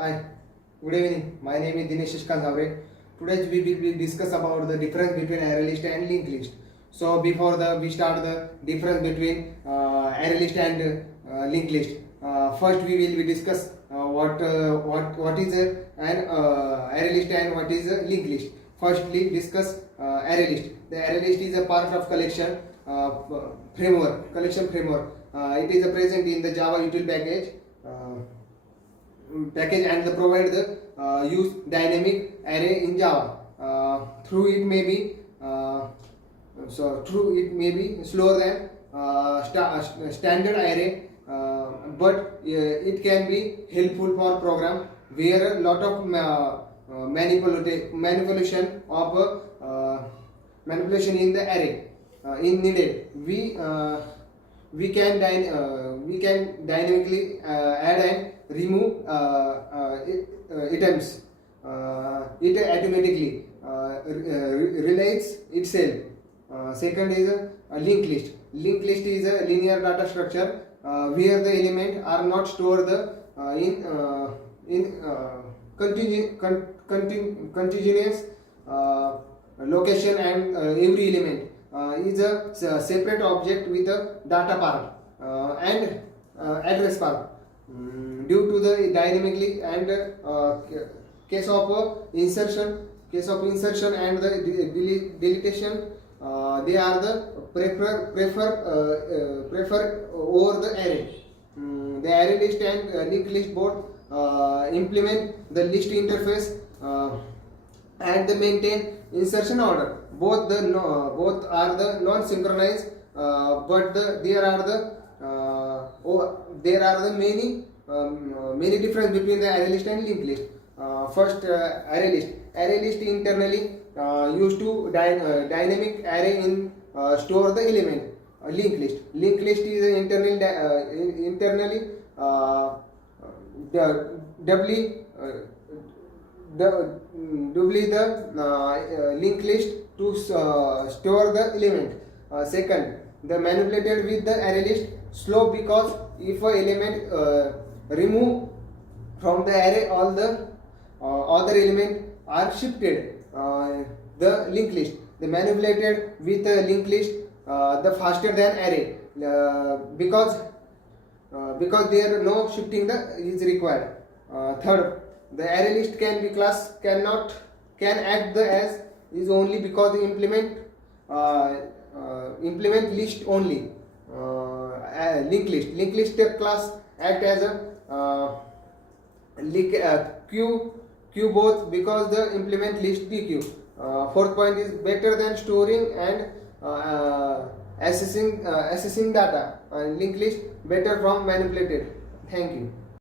Hi, good evening. My name is Dinesh Shishkant Zavre. Today we will discuss about the difference between array list and linked list. So before we start the difference between array list and linked list. First we will discuss what is an array list and what is a linked list. Firstly, discuss array list. The array list is a part of collection framework. It is present in the Java util package and provide the use dynamic array in Java. Through it may be slower than standard array, but it can be helpful for program where a lot of manipulation in the array in needed. We can dynamically add and remove items. It automatically relates itself. Second is a linked list. Linked list is a linear data structure where the elements are not stored in continuous location, and every element is a separate object with a data path and address path. Due to the dynamically and case of insertion and the deletion, they are the prefer over the array. The array list and linked list both implement the list interface and they maintain insertion order. Both are the non-synchronized, but there are the many difference between the array list and linked list. First, array list. Array list internally used to dynamic array in store the element. Linked list. Linked list is internally doubly the linked list to store the element. Second, the manipulated with the array list slow, because if a element remove from the array, all the other element are shifted. The linked list, the manipulated with the linked list the faster than array, because there no shifting is required. Third, the array list can act as is only because the implement list only. Linked list class act as a queue both because the implement list the queue. Fourth point is better than storing and accessing data. Linked list better from manipulated. Thank you.